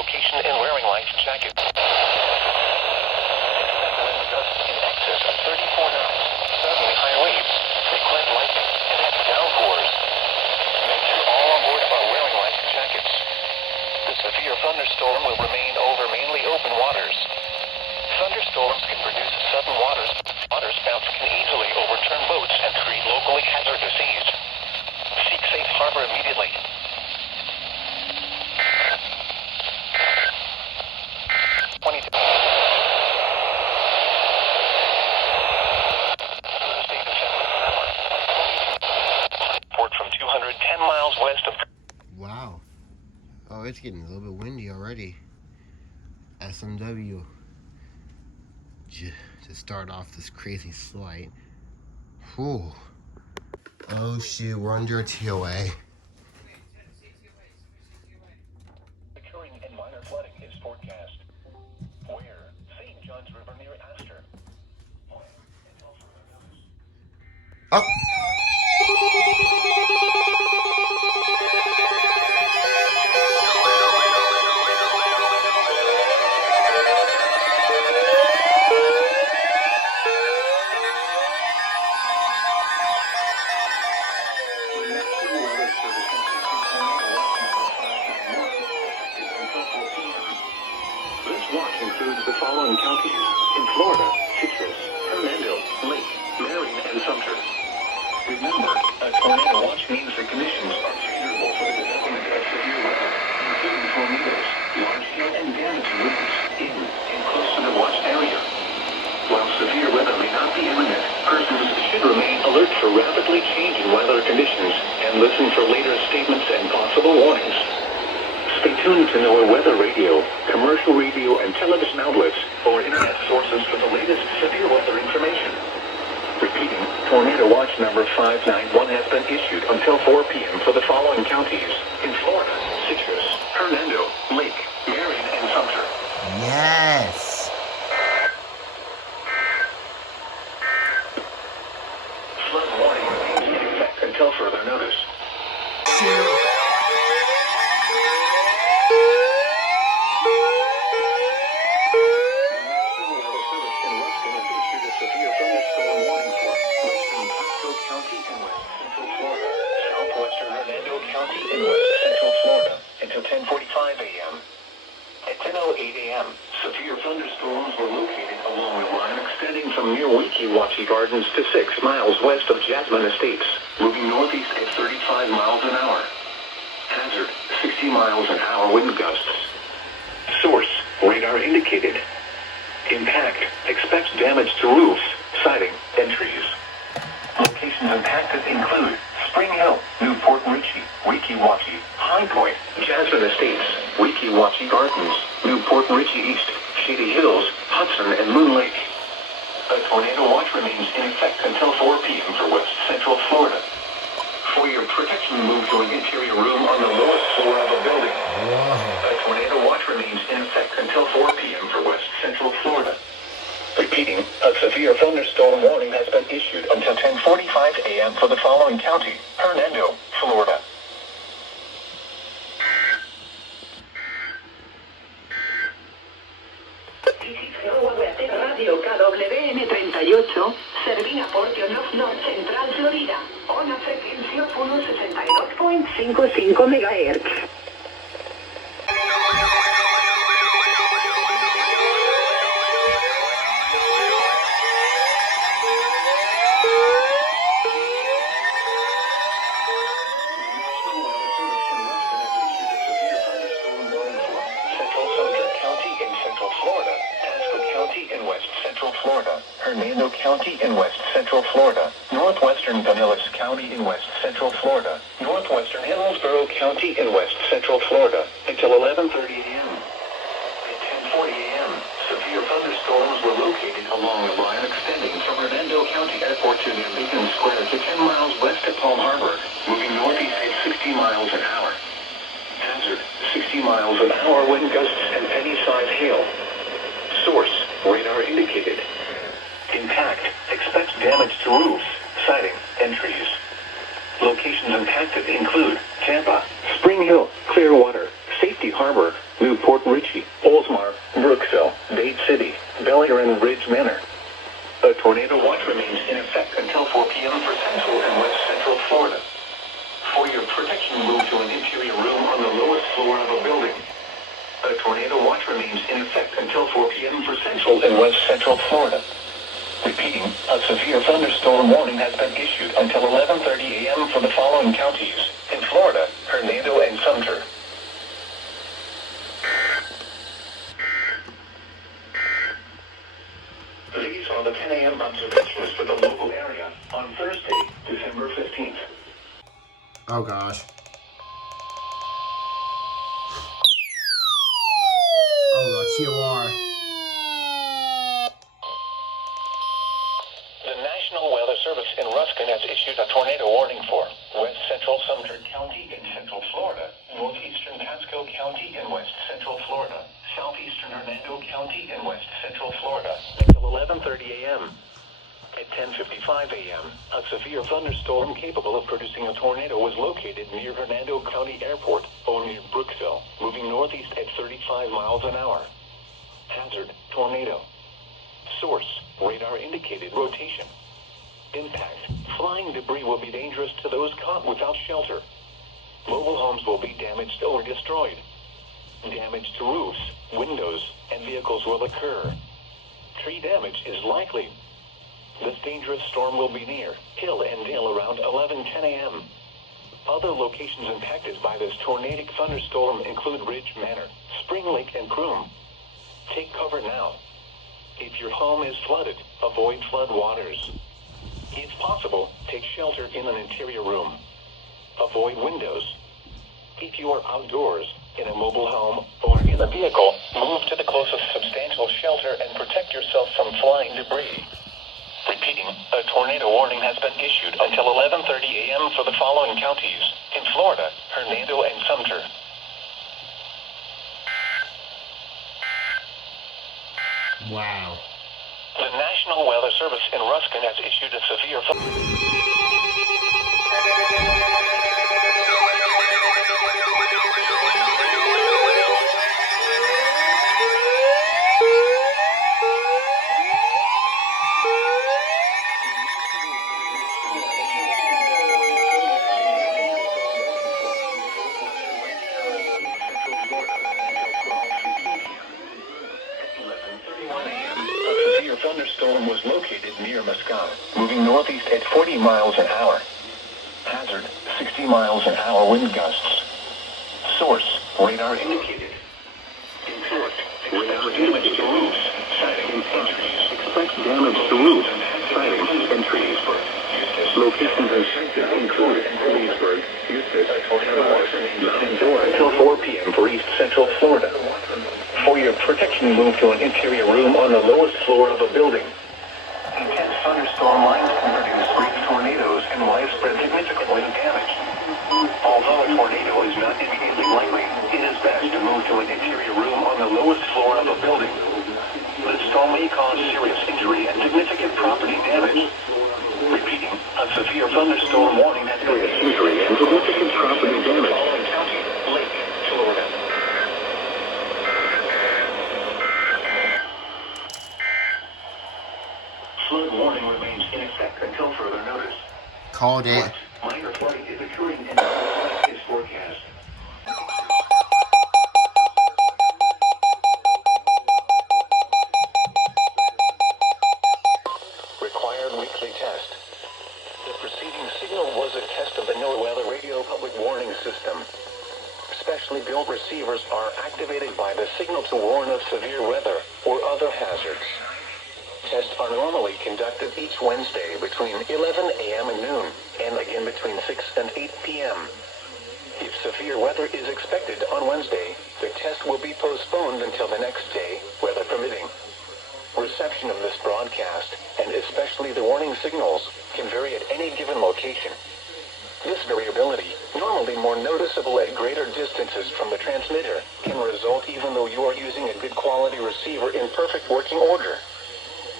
Location and wearing life jackets. Wind gusts in excess of 34 knots. Suddenly high waves, frequent lightning, and heavy downpours. Make sure all on board are wearing life jackets. The severe thunderstorm will remain over mainly open waters. Thunderstorms can produce sudden waterspouts can easily overturn boats and create locally hazardous seas. Seek safe harbor immediately. Port from 210 miles west of... Wow. Oh, it's getting a little bit windy already. SMW. To start off this crazy flight. Whew. Oh shoot, we're under a TOA. Occurring and minor flooding is forecast. Where? St. John's River near Astor. Oh! Watch includes the following counties in Florida: Citrus, Hernando, Lake, Marion, and Sumter. Remember, a tornado watch means the conditions are favorable for the development of severe weather, including tornadoes, large hail, and damaging winds in and close to the watched area. While severe weather may not be imminent, persons should remain alert for rapidly changing weather conditions and listen for later statements and possible warnings. Stay tuned to NOAA weather radio, commercial radio, and television outlets or internet sources for the latest severe weather information. Repeating, tornado watch number 591 has been issued until 4 p.m. for the following counties in Florida: Citrus, Hernando, Lake, Marion, and Sumter. Yes! Flood warning remains in effect until further notice. County in west central Florida until 10:45 a.m. At 10:08 a.m., severe thunderstorms were located along a line extending from near Weeki Wachee Gardens to 6 miles west of Jasmine Estates, moving northeast at 35 miles an hour. Hazard: 60 miles an hour wind gusts. Source: radar indicated. Impact: expect damage to roofs, siding, and trees. Locations impacted include Spring Hill, Newport Richey, Weeki Wachee, High Point, Jasmine Estates, Weeki Wachee Gardens, Newport Richey East, Shady Hills, Hudson, and Moon Lake. A tornado watch remains in effect until 4 p.m. for West Central Florida. For your protection, move to an interior room on the lowest floor of a building. A tornado watch remains in effect until 4 p.m. for West Central Florida. Repeating, a severe thunderstorm warning has been issued until 10:45 a.m. for the following county: Hernando, Florida. Radio KWN 38, Servina Portio North Central Florida, una frecuencia 162.55 MHz. Hernando County in west central Florida, northwestern Pinellas County in west central Florida, northwestern Hillsborough County in west central Florida, until 11:30 a.m. At 10:40 a.m., severe thunderstorms were located along a line extending from Hernando County Airport to near Beacon Square to 10 miles west of Palm Harbor, moving northeast at 60 miles an hour. Hazard: 60 miles an hour wind gusts and penny-sized hail. Source: radar indicated. Impact: expect damage to roofs, siding, and trees. Locations impacted include Tampa, Spring Hill, Clearwater, Safety Harbor, Newport Richey. a building. A tornado watch remains in effect until 4 p.m. for central and west central Florida. Repeating, a severe thunderstorm warning has been issued until 11:30 a.m. for the following counties in Florida: Hernando and Sumter. These are the 10 a.m. observations for the local area on Thursday, December 15th. Oh gosh. Oh, TOR. The National Weather Service in Ruskin has issued a tornado warning for west central Sumter County in central Florida, northeastern Pasco County in west central Florida, southeastern Hernando County in west central Florida until 11:30 a.m. At 10:55 a.m., a severe thunderstorm capable of producing a tornado was located near Hernando County Airport, or near Brookville, moving northeast at 35 miles an hour. Hazard: tornado. Source: radar indicated rotation. Impact: flying debris will be dangerous to those caught without shelter. Mobile homes will be damaged or destroyed. Damage to roofs, windows, and vehicles will occur. Tree damage is likely. This dangerous storm will be near Hill and Dale around 11:10 a.m. Other locations impacted by this tornadic thunderstorm include Ridge Manor, Spring Lake, and Croom. Take cover now. If your home is flooded, avoid flood waters. If possible, take shelter in an interior room. Avoid windows. If you are outdoors, in a mobile home, or in a vehicle, move to the closest substantial shelter and protect yourself from flying debris. Repeating, a tornado warning has been issued until 11:30 a.m. for the following counties in Florida: Hernando and Sumter. Wow. The National Weather Service in Ruskin has issued a severe thunderstorm was located near Mescal, moving northeast at 40 miles an hour. Hazard: 60 miles an hour wind gusts. Source: radar indicated. In short, radar damage to roofs, siding, and trees. Expect damage to roofs, siding, and trees. Locations include Leesburg, Houston, until 4 p.m. for East Central Florida. For your protection, move to an interior room on the lowest floor of a building. Intense thunderstorm lines can produce brief tornadoes and widespread significantly damage. Although a tornado is not immediately likely, it is best to move to an interior room on the lowest floor of a building. The storm may cause serious injury and significant property damage. Repeating, a severe thunderstorm warning has been issued. Injury and significant property damage. Following county, Lake, Florida. Flood warning remains in effect until further notice. Called it. Minor flooding is occurring in the is forecast. Required weekly test. The preceding signal was a test of the NOAA Weather Radio Public Warning System. Specially built receivers are activated by the signal to warn of severe weather or other hazards. Tests are normally conducted each Wednesday between 11 a.m. and noon, and again between 6 and 8 p.m. If severe weather is expected on Wednesday, the test will be postponed until the next day, weather permitting. Reception of this broadcast, and especially the warning signals, can vary at any given location. This variability, normally more noticeable at greater distances from the transmitter, can result even though you are using a good quality receiver in perfect working order.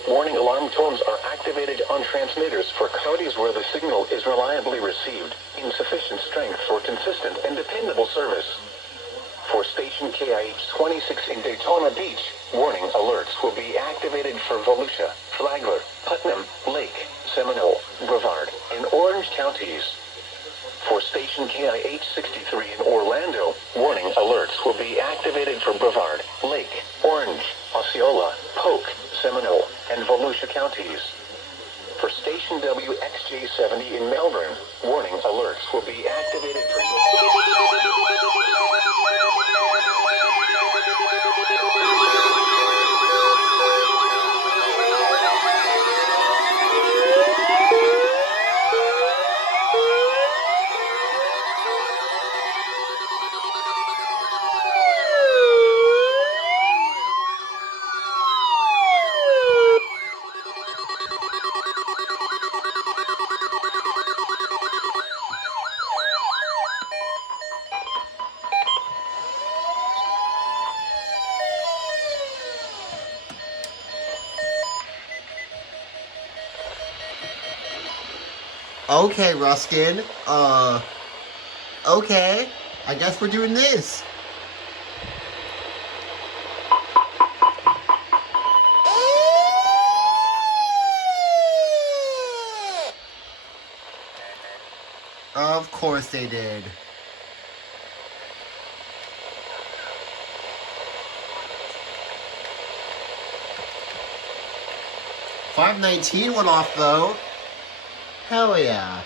Warning alarm tones are activated on transmitters for counties where the signal is reliably received, in sufficient strength for consistent and dependable service. For station KIH 26 in Daytona Beach, warning alerts will be activated for Volusia, Flagler, Putnam, Lake, Seminole, Brevard, and Orange counties. For station KIH-63 in Orlando, warning alerts will be activated for Brevard, Lake, Orange, Osceola, Polk, Seminole, and Volusia counties. For station WXJ-70 in Melbourne, warning alerts will be activated for... Okay, Ruskin. Okay. I guess we're doing this. Of course they did. $5.19 went off though. Hell yeah.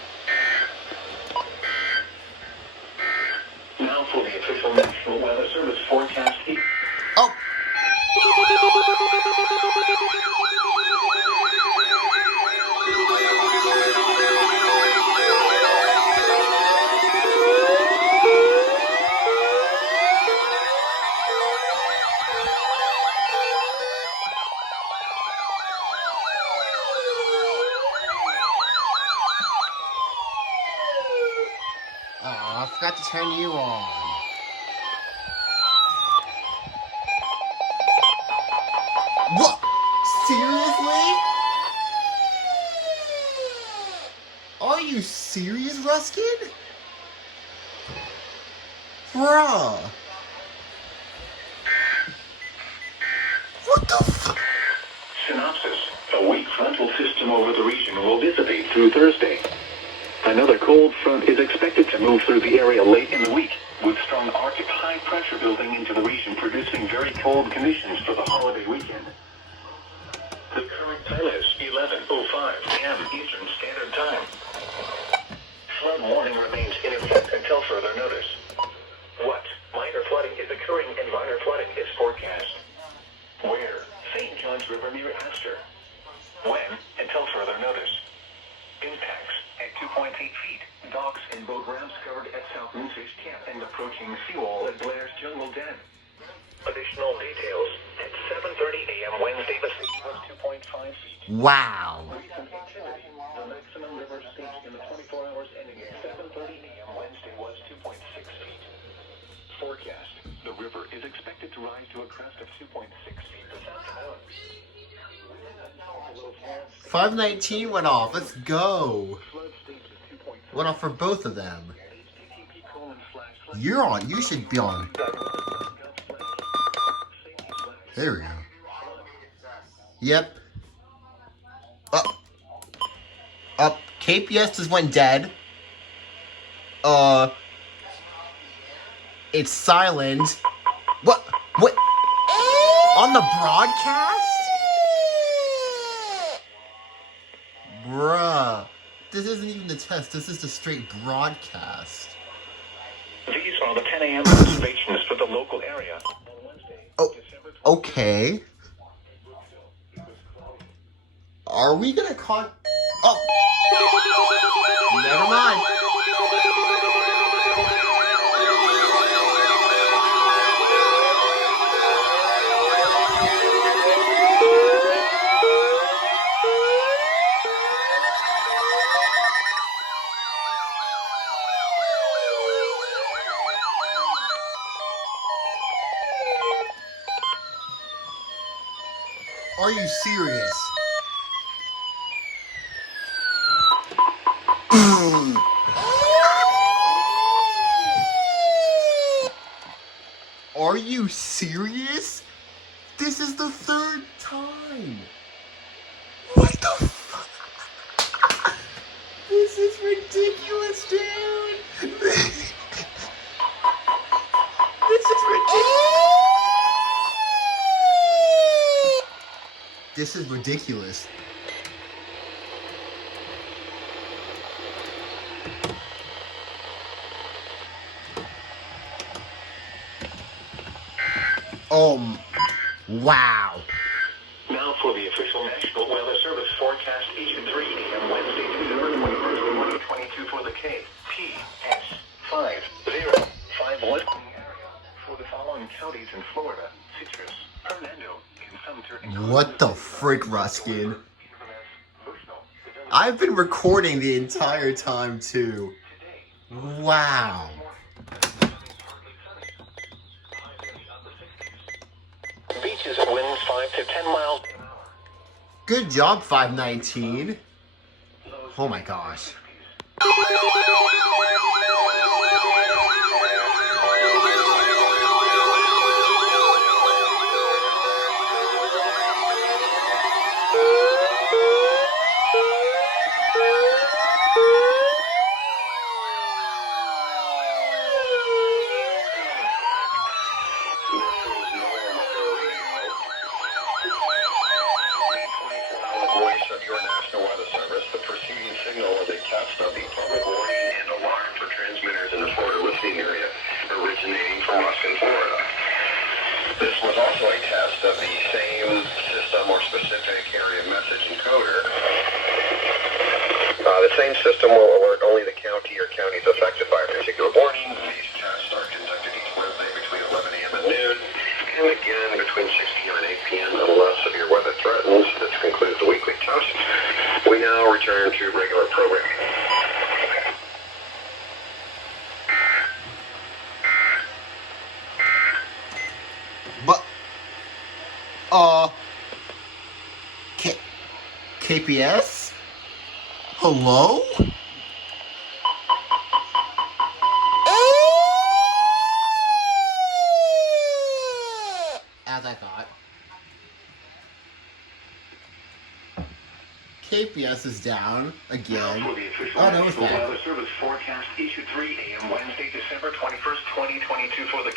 Now for the official National Weather Service forecast. Oh! I forgot to turn you on. What? Seriously? Are you serious, Ruskin? Bruh. What the fuck? Synopsis. A weak frontal system over the region will dissipate through Thursday. Another cold front is expected to move through the area late in the week, with strong Arctic high pressure building into the region, producing very cold conditions for the holiday weekend. The current time is 11:05 p.m. Eastern Standard Time. Flood warning remains in effect until further notice. What minor flooding is occurring and minor flooding is forecast? Where? St. John's River near Astor. When? Until further notice. Impacts at 2.8 feet. Docks and boat ramps covered at South Moose's Camp and approaching seawall at Blair's Jungle Den. Additional details at 7:30 a.m. Wednesday. The sea was 2.5 feet. Wow. Recent activity. The maximum river stage in the 24 hours ending at 7:30 a.m. Wednesday was 2.6 feet. Forecast. The river is expected to rise to a crest of 2.6 feet this afternoon. $5.19 went off. Let's go. Went off for both of them. You're on. You should be on. There we go. Yep. Up. KPS just went dead. It's silent. What? What? On the broadcast? Bruh. This isn't even the test. This is the straight broadcast. These are the 10 a.m. observations for the local area. Oh, okay. Are we gonna con- Oh! Never mind. Are you serious? Are you serious? This is the third time. What the fuck? This is ridiculous, dude. This is ridiculous. This is ridiculous. Wow. Now for the official National Weather Service forecast, 8 to 3 a.m. Wednesday, December 21st, 2022 for the KPS5051 for the following counties in Florida: Citrus, Hernando, and Sumter. What the frick, Ruskin? I've been recording the entire time, too. Wow. Beaches and winds 5 to 10 miles. Good job, 519. Oh my gosh. Voice of your National Weather Service, the preceding signal was a test of the public warning and alarm for transmitters in the Florida listening area originating from Ruskin, Florida. This was also a test of the same system or specific area message encoder. The same system will alert only the county or counties affected by a particular warning. These tests are conducted each Wednesday between 11 a.m. and noon, and again between 6 p.m. and 8 p.m. unless severe weather threatens. This concludes the weekly test. We now return to regular programming. But, KPS? Hello? As I thought. KPS is down again. Now for the official Oh, no, it's National back. Weather Service forecast, 8 to 3 a.m. Wednesday, December 21st, 2022 for the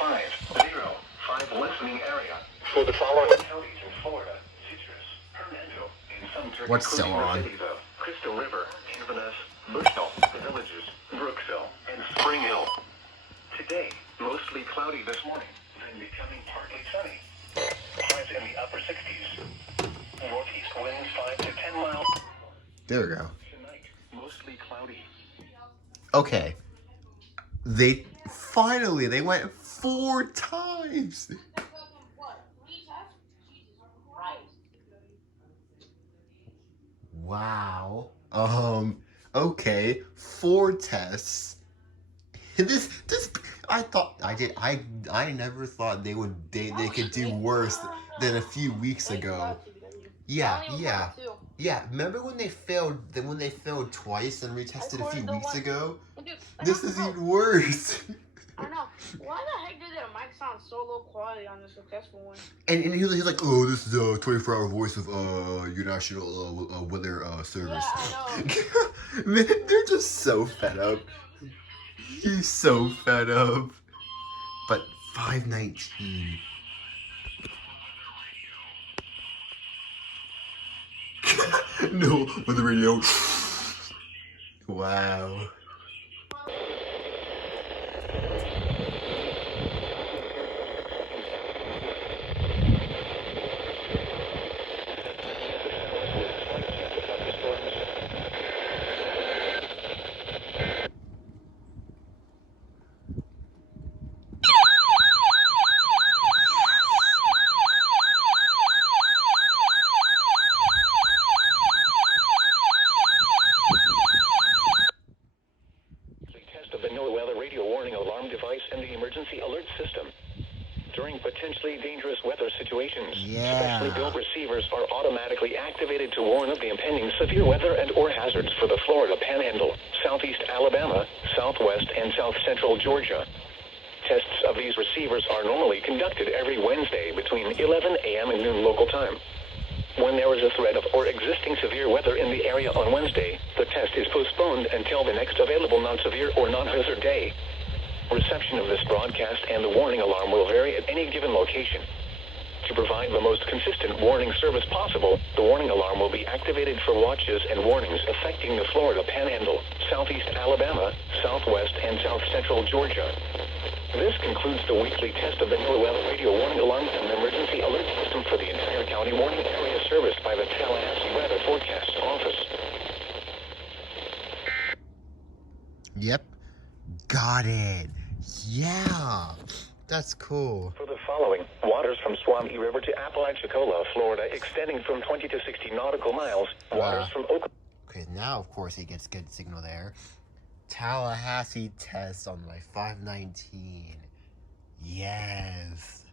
KPS5051 listening area for the following counties in Florida: Citrus, Hernando, and Sumter. What's still on? Cityville, Crystal River, Inverness, Bushnell, the Villages, Brooksville, and Spring Hill. Today, mostly cloudy this morning, then becoming partly sunny. Highs in the upper 60s. Northeast winds 5 to 10 miles. There we go. Tonight, mostly cloudy. Okay. They finally, they went 4 times. Wow. Okay. 4 tests. This I never thought they could do worse than a few weeks ago. Yeah. Remember when they failed twice and retested a few weeks ago? This is even worse. I know. Why the heck did that mic sound so low quality on the successful one? And he's like, oh, this is a 24-hour voice of your national weather service. Yeah, I know. Man, they're just so fed up. He's so fed up. But 519. No, with the radio. Wow. Alert system. During potentially dangerous weather situations, Yeah. specially built receivers are automatically activated to warn of the impending severe weather and or hazards for the Florida Panhandle, southeast Alabama, southwest and south central Georgia. Tests of these receivers are normally conducted every Wednesday between 11 a.m. and noon local time. When there is a threat of or existing severe weather in the area on Wednesday, the test is postponed until the next available non-severe or non-hazard day. Reception of this broadcast and the warning alarm will vary at any given location. To provide the most consistent warning service possible, the warning alarm will be activated for watches and warnings affecting the Florida Panhandle, southeast Alabama, southwest and south central Georgia. This concludes the weekly test of the NOAA radio warning alarm and emergency alert system for the entire county warning area serviced by the Tallahassee Weather Forecast Office. Yep. Got it. Yeah. That's cool. For the following, waters from Swamee River to Apalachicola, Florida, extending from 20 to 60 nautical miles. Waters from Oakland. Okay, now of course he gets good signal there. Tallahassee test on my 519. Yes.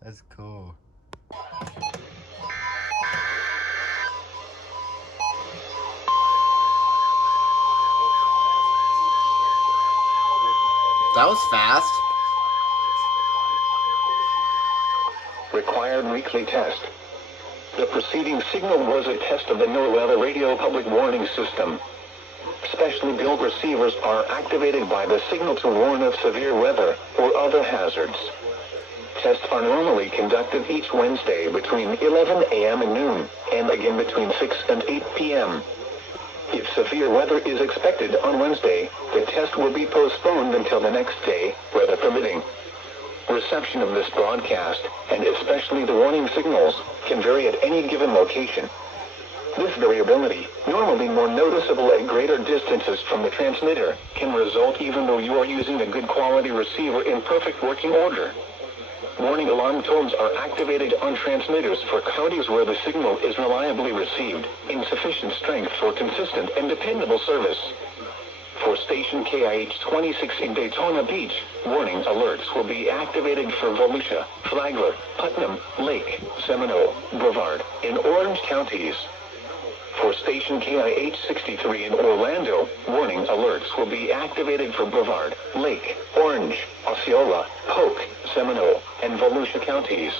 That's cool. That was fast. Required weekly test. The preceding signal was a test of the NOAA radio public warning system. Specially built receivers are activated by the signal to warn of severe weather or other hazards. Tests are normally conducted each Wednesday between 11 a.m. and noon, and again between 6 and 8 p.m. If severe weather is expected on Wednesday, the test will be postponed until the next day, weather permitting. Reception of this broadcast, and especially the warning signals, can vary at any given location. This variability, normally more noticeable at greater distances from the transmitter, can result even though you are using a good quality receiver in perfect working order. Warning alarm tones are activated on transmitters for counties where the signal is reliably received, in sufficient strength for consistent and dependable service. For station KIH 26 in Daytona Beach, warning alerts will be activated for Volusia, Flagler, Putnam, Lake, Seminole, Brevard, and Orange counties. For station KIH 63 in Orlando, warning alerts will be activated for Brevard, Lake, Orange, Osceola, Polk, Seminole, and Volusia counties.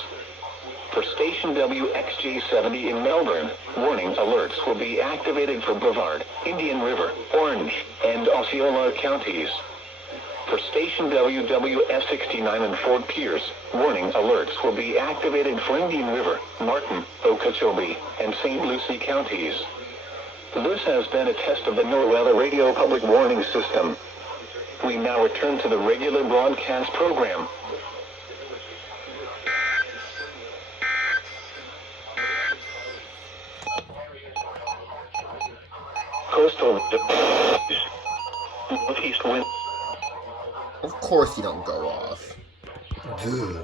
For station WXJ70 in Melbourne, warning alerts will be activated for Brevard, Indian River, Orange, and Osceola counties. For station WWF69 in Fort Pierce, warning alerts will be activated for Indian River, Martin, Okeechobee, and St. Lucie counties. This has been a test of the NOAA radio public warning system. We now return to the regular broadcast program. Coastal northeast wind. Of course you don't go off. Dude.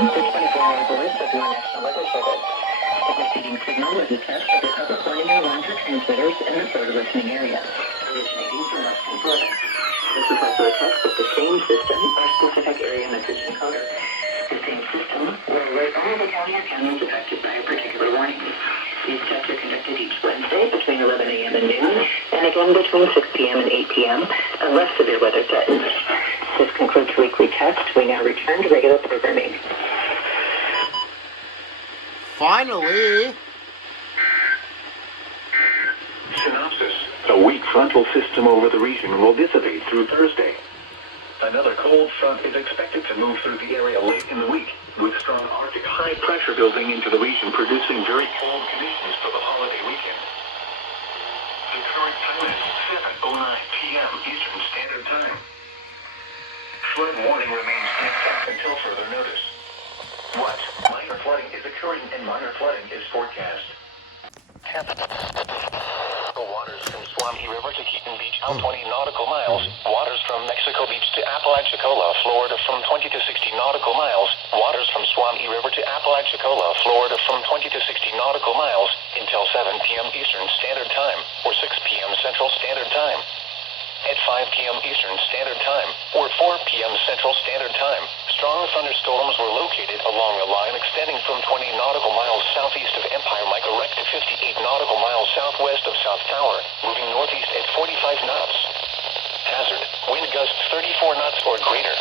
The 24-hour voice of your National Weather Service. The preceding signal was a test of the public warning alarm transmitters in the Florida listening area, originating from western Florida. This is also a test of the same system or specific area message encoder. The same system will alert all the county or counties affected by a particular warning. These tests are conducted each Wednesday between 11 a.m. and noon, and again between 6 p.m. and 8 p.m., unless severe weather threatens. This concludes weekly test. We now return to regular programming. Finally! Synopsis. A weak frontal system over the region will dissipate through Thursday. Another cold front is expected to move through the area late in the week, with strong Arctic high pressure building into the region, producing very cold conditions for the holiday weekend. The current time is 7:09 p.m. Eastern Standard Time. Flood warning remains in effect until further notice. What minor flooding is occurring and minor flooding is forecast. The waters from Swamee River to Keaton Beach out 20 nautical miles. Waters from Mexico Beach to Apalachicola, Florida from 20 to 60 nautical miles. Waters from Swamee River to Apalachicola, Florida from 20 to 60 nautical miles until 7 p.m. Eastern Standard Time or 6 p.m. Central Standard Time. at 5 p.m. Eastern Standard Time, or 4 p.m. Central Standard Time. Strong thunderstorms were located along a line extending from 20 nautical miles southeast of Empire Mike Erect to 58 nautical miles southwest of South Tower, moving northeast at 45 knots. Hazard, wind gusts 34 knots or greater.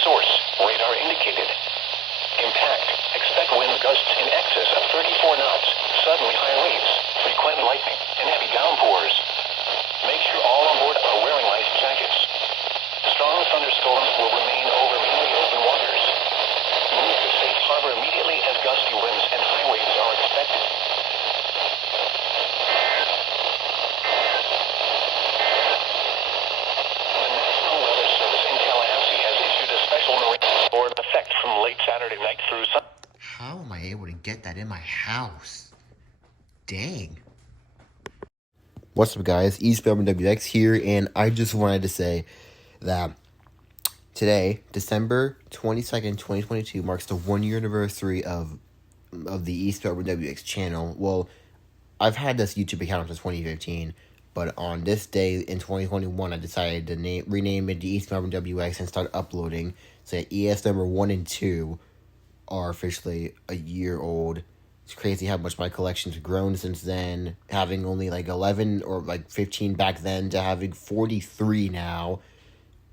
Source, radar indicated. Impact, expect wind gusts in excess of 34 knots, suddenly high waves, frequent lightning, and heavy downpours. Make sure all on board are wearing life jackets. Strong thunderstorms will remain over mainly open waters. Move to safe harbor immediately as gusty winds and high waves are expected. The National Weather Service in Tallahassee has issued a special marine alert effect from late Saturday night through Sunday. How am I able to get that in my house? Dang. What's up, guys? EastMelbourneWX here, and I just wanted to say that today, December 22nd, 2022, marks the 1-year anniversary of the EastMelbourneWX channel. Well, I've had this YouTube account since 2015, but on this day in 2021, I decided to rename it to EastMelbourneWX and start uploading. So ES number 1 and 2 are officially a year old. It's crazy how much my collection's grown since then, having only like 11 or like 15 back then to having 43 now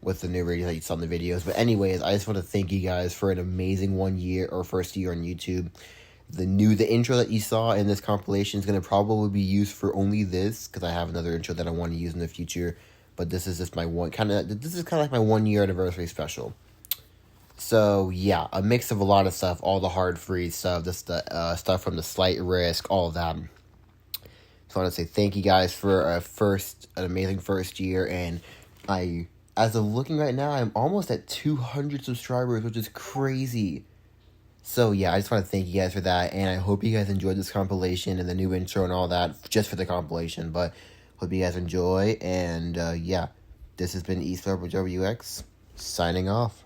with the new radios that you saw in the videos. But anyways, I just want to thank you guys for an amazing 1 year or first year on YouTube. The intro that you saw in this compilation is going to probably be used for only this, because I have another intro that I want to use in the future. But this is just my kind of like my 1 year anniversary special. So, yeah, a mix of a lot of stuff, all the hard-free stuff, the stuff from the Slight Risk, all of that. So I want to say thank you guys for an amazing first year, and as of looking right now, I'm almost at 200 subscribers, which is crazy. So, yeah, I just want to thank you guys for that, and I hope you guys enjoyed this compilation and the new intro and all that, just for the compilation, but hope you guys enjoy, and, yeah, this has been EastMelbourneWX, signing off.